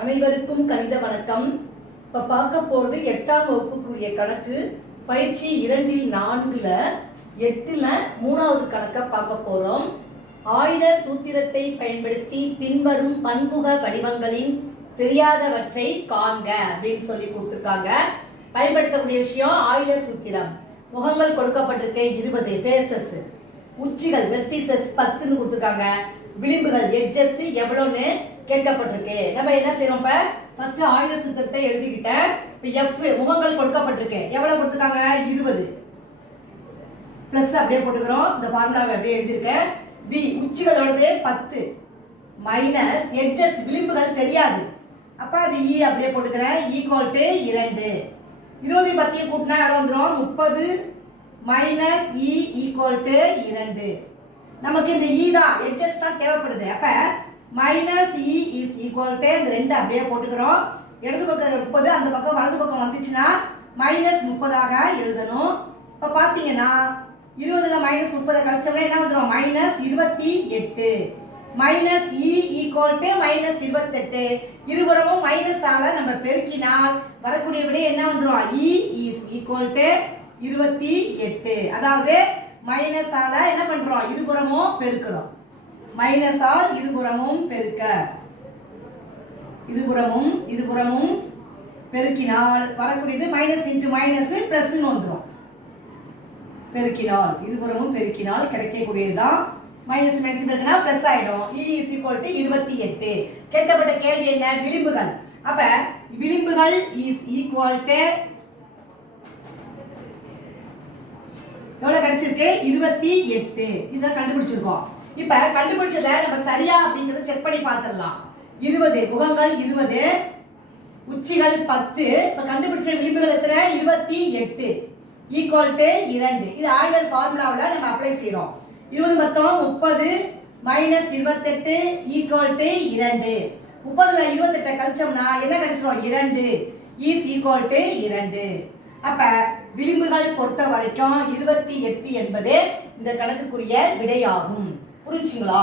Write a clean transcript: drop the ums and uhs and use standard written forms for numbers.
அனைவருக்கும் கணித வணக்கம். இப்போ பார்க்க போகிறது 8ஆம் வகுப்புக்குரிய கணக்கு பயிற்சி 2-4 8ல் 3வது கணக்கை பார்க்க போகிறோம். ஆய்லர் சூத்திரத்தை பயன்படுத்தி பின்வரும் பன்முக வடிவங்களின் தெரியாதவற்றை காண்க அப்படின்னு சொல்லி கொடுத்துருக்காங்க. பயன்படுத்தக்கூடிய விஷயம் ஆய்லர் சூத்திரம். முகங்கள் கொடுக்கப்பட்டிருக்க 20 ஃபேசஸ், உச்சிகள் வெர்டிசஸ் 10ன்னு கொடுத்துருக்காங்க. விளிம்புகள் எட்ஜஸ் எவ்வளோன்னு கேட்கப்பட்டிருக்கு. நம்ம என்ன செய்யறோம்? இப்ப ஃபர்ஸ்ட் ஆய்லர் சூத்திரத்தை எழுதிக்கிட்டேன். எஃப் முகங்கள் கொடுக்கப்பட்டிருக்கு. எவ்வளவு கொடுத்துருக்காங்க? 20 பிளஸ் அப்படியே போட்டுக்கிறோம். இந்த ஃபார்முலாவை அப்படியே எழுதியிருக்கேன். பி உச்சிகளோடது 10 மைனஸ் எட்ஜஸ் விளிம்புகள் தெரியாது. அப்ப அது இ அப்படியே போட்டுக்கிறேன். Equal to 2. 20 10 கூட்டினா இடம் வந்துடும் 30 மைனஸ் இ ஈக்குவல் டு 2. நமக்கு இந்த இ தான் எட்ஜஸ் தான் தேவைப்படுது. அப்ப minus E is equal to இந்த 2 அப்படியே போட்டுக்கிறோம். இடது பக்கம் 30, அந்த பக்கம் வலது பக்கம் வந்துச்சுன்னா மைனஸ் 30ஆக எழுதணும். இப்போ பார்த்தீங்கன்னா 20ல் மைனஸ் 30 கழிச்சோம்னா என்ன வந்துடும்? Minus 28. Minus E equal to minus 28. இருபுறமும் மைனஸ் ஆல நம்ம பெருக்கினால் வரக்கூடிய விடை என்ன வந்துடும்? இ இஸ் ஈக்குவல் டு 28. அதாவது மைனஸ் ஆல என்ன பண்றோம்? இருபுறமும் பெருக்கிறோம். மைனஸ் ஆல் இருபுறமும் பெருக்க, இருபுறமும் பெருக்கினால் வரக்கூடியது மைனஸ் இன்டு மைனஸ் பிளஸ் வந்துடும். பெருக்கினால் இருபுறமும் பெருக்கினால் கிடைக்கக்கூடியதுதான் மைனஸ் மைனஸ் பெருக்கினா பிளஸ் ஆயிடும். இ இஸ் ஈக்குவல் டு 28. கேட்கப்பட்ட கேள்வி என்ன? விளிம்புகள். அப்ப விளிம்புகள் இஸ் ஈக்குவல் டு எவ்வளவு கிடைச்சிருக்கு? 28. இதை கண்டுபிடிச்சிருக்கோம். இப்ப கண்டுபிடிச்சத நம்ம சரியா அப்படிங்கறத செக் பண்ணி பார்த்துடலாம். 20 முகங்கள் 20, உச்சிகள் 10. இப்ப கண்டுபிடிச்ச விளிம்புகள் எத்தனை? 28 ஈக்குவல் டு 2. இது ஆய்லர் ஃபார்முலாவில் நம்ம அப்ளை செய்யறோம். 20 மொத்தம் 30 மைனஸ் 28 ஈக்குவல் டு 2. 30ல 28 கழிச்சோம்னா என்ன கிடைச்சிரும்? 2 இஸ் ஈக்குவல் டு 2. அப்ப விளிம்புகள் பொறுத்த வரைக்கும் 28 என்பது இந்த கணக்குக்குரிய விடையாகும். புரிஞ்சுங்களா?